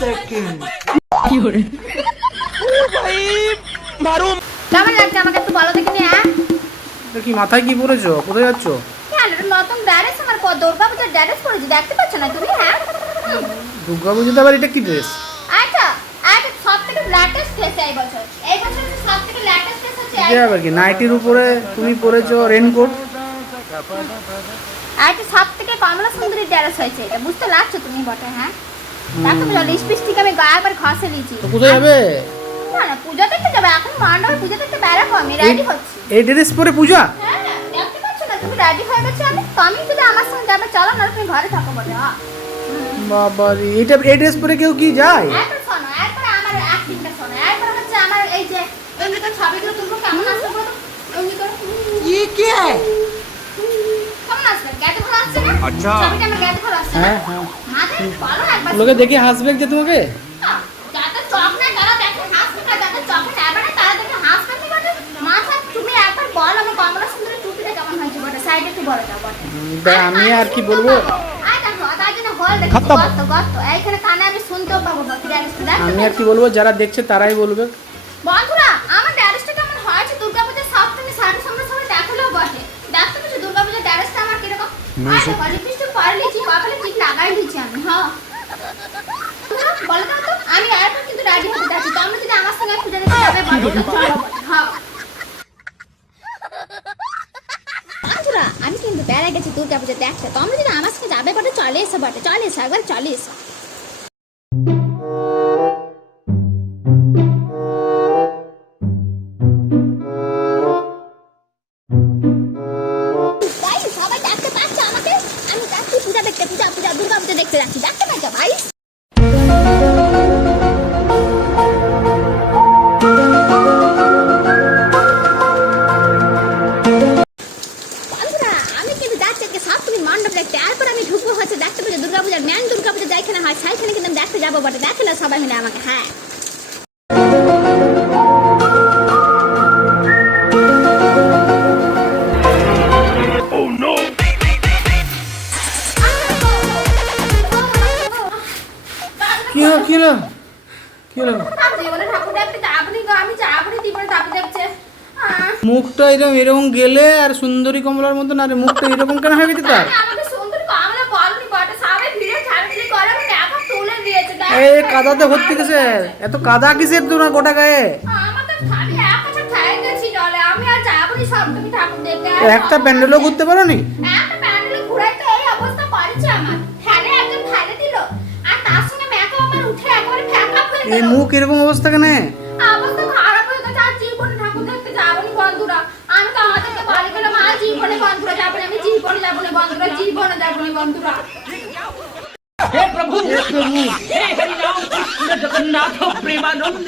Second কি করে ভাই মারো। কেমন লাগছে আমাকে একটু বলো দেখিনি? কি মাথায় কি পরেছো? কোথায় যাচ্ছ? কেন নতুন ড্রেস আমার দুর্গা পূজার ড্রেস পরেছি, দেখতে পাচ্ছ না তুমি? হ্যাঁ, দুর্গা পুজোতে আবার এটা কি ড্রেস? আচ্ছা আচ্ছা, সব থেকে লেটেস্ট ড্রেস এই বছর সব থেকে লেটেস্ট ড্রেস হচ্ছে কি আবার কি নাইটির উপরে তুমি পরেছো রেনকোট। আচ্ছা, সব থেকে কমলা সুন্দরী ড্রেস হয়েছে এটা, বুঝতে লাগছো তুমি বটে? হ্যাঁ, দেখো তো লিপস্টিক আমি গায়ে একবার ঘষে নিয়েছি। তো কোথায় যাবে? না না, পূজা দেখতে যাবে এখন, মণ্ডপে পূজা দেখতে বেরাবো, আমি রেডি হচ্ছি। এই ড্রেস পরে পূজা? হ্যাঁ, দেখতে পাচ্ছ না তুমি রেডি হয়ে গেছো? আমি যদি আমার সঙ্গে যাবে চলো, না তুমি ঘরে থাকো বলে। বাবা রে, এটা এই ড্রেস পরে কেউ কি যায়? এরপর শোনো, এরপরে আমার অ্যাক্টিংটা শোনো, এরপর হচ্ছে আমার এই যে এমনি করে ছবিগুলো তুলবো, কেমন আসবে বলো? এমনি করে ये क्या है কেমন আসবে? গেতে ভালো আসছে না? আচ্ছা। ছবিটা আমার গেতে ভালো আসছে না? হ্যাঁ হ্যাঁ, মাথায় বলো না একবার। লোকে দেখে হাসবে যে তোমাকে। যাদের চোখ না তারা দেখে হাসবে, না যাদের চোখে নেবে না তারা দেখে হাসবে না বটে। মাথা তুমি একবার বল আমার কমলা সুন্দরী টুপিটা কেমন হয়েছে বটে, সাইডে একটু বলে দাও বটে। আমি আর কি বলবো? আয় দেখো, তার জন্য হল দেখো, খতম। গত এইখানে কানে আমি শুনতেও পাবো বটে। আমি আর কি বলবো, যারা দেখছে তারাই বলবে। বন্ধুরা, আমার ড্রেসটা কেমন হয়েছে দুর্গাপূজার সপ্তমী শাড়ির সঙ্গে সবাই দেখালেও বটে। দেখতে পাচ্ছ দুর্গাপূজার ড্রেসটা আমার কিরকম? লিপস্টিক পরে লিখি, কপালে টিক লাগাই দিচ্ছি আমি। হ্যাঁ, বলো দাও তো, আমি এরপর কিন্তু রেডি হতে যাচ্ছি। তোমরা যদি আমার সঙ্গে পূজা দিতে যাবে বলো, চলো বটে। হ্যাঁ বন্ধুরা, আমি কিন্তু বেড়ে গেছি দুর্গাপূজা দেখতে। তোমরা যদি আমার সঙ্গে যাবে বটে চলে এসো বটে, চলে এসো একবার, চলে এসো। সবাই দেখতে পাচ্ছে আমাকে, আমি যাচ্ছি পূজা দেখতে, পূজা দুর্গা পূজা দেখতে যাচ্ছি, দেখতে পাচ্ছ ভাই? বন্ধুরা, আমি কিন্তু যাচ্ছি আজকে সপ্তমী মণ্ডপ দেখতে, এরপর আমি ঢুকবো হচ্ছে দেখতে পাচ্ছ দুর্গা পূজার মেন দুর্গা পূজা যেখানে হয় সেইখানে কিন্তু আমি দেখতে যাবো বটে। দেখে না সবাই মিলে আমাকে। হ্যাঁ, কি হলো কি হলো কি হলো? ঠাকুর দেখতে যাবনি গো, আমি যাবনি জীবনে ঠাকুর দেখছে। মুখটা এরকম এরকম গেলে আর সুন্দরী কমলার মতন, আর মুখটা এরকম কেন হবে তার? আমাকে সুন্দর কমলা বলনি বটে, সবাই ভিড়ে ছাড়াছাড়ি করে আমাকে এখন তুলে দিয়েছে। এই কাদাতে ভর্তি কিসের? এত কাদা কিসের তোমার গোটা গায়ে? আমাকে খালি এক কাছে খেয়ে গেছি জলে, আমি আর যাবনি সপ্তমী ঠাকুর দেখতে। একটা প্যান্ডেলও ঘুরতে পারো নি? একটা প্যান্ডেলে ঘুরাই তো এই অবস্থা করেছে আমার। ফেলে একজন ফেলে দিল, আর তার সঙ্গে মেকআপ আমার উঠে একেবারে ফ্যাকাপ হয়ে এই গেল। মুখ এরকম অবস্থা কেন? অবস্থা খারাপ হয়ে গেছে, আর জীবনে ঠাকুর দেখতে যাবনি বন্ধুরা। আমি তো আমাদেরকে বাড়ি গেলাম, আর জীবনে বন্ধুরা যাবনি, আমি জীবনে যাবনি বন্ধুরা, জীবনে যাবনি বন্ধুরা। हे प्रभु हे हरि राम कृष्ण जगन्नाथ प्रेमानंद